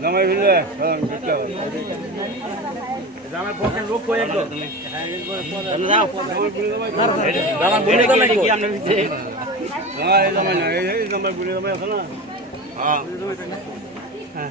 জামাই জামাই একদম যাও জামাই দিতে না এই জামাই না এই জামাই জামাই আছে না হ্যাঁ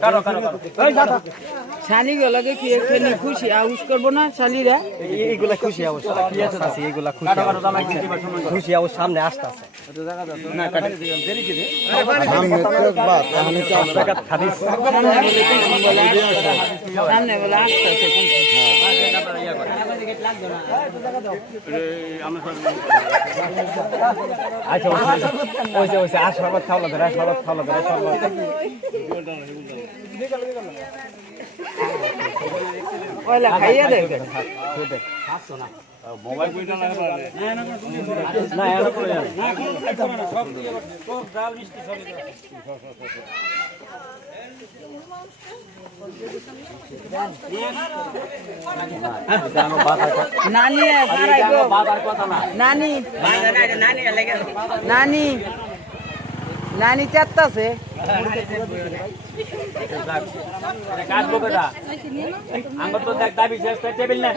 যা শালিগুলোকে কি এখানে খুশি আউস করব না শালিরা? এইগুলা খুশি অবস্থা কি আছে আছে এইগুলা খুশি খুশি অবস্থা সামনে আসতে আছে। না কাটে। দেরি কি দে সামনে বলে আসতেছে আচ্ছা ওইছে ওইছে আসবাব খাওয়া ধরে আসবাব খাওয়া ধরে ওইলা খাইয়া মোবাইল কইটা না না নানি চারটাছে আমার তো দেখ দাবি শেষ টেবিল না।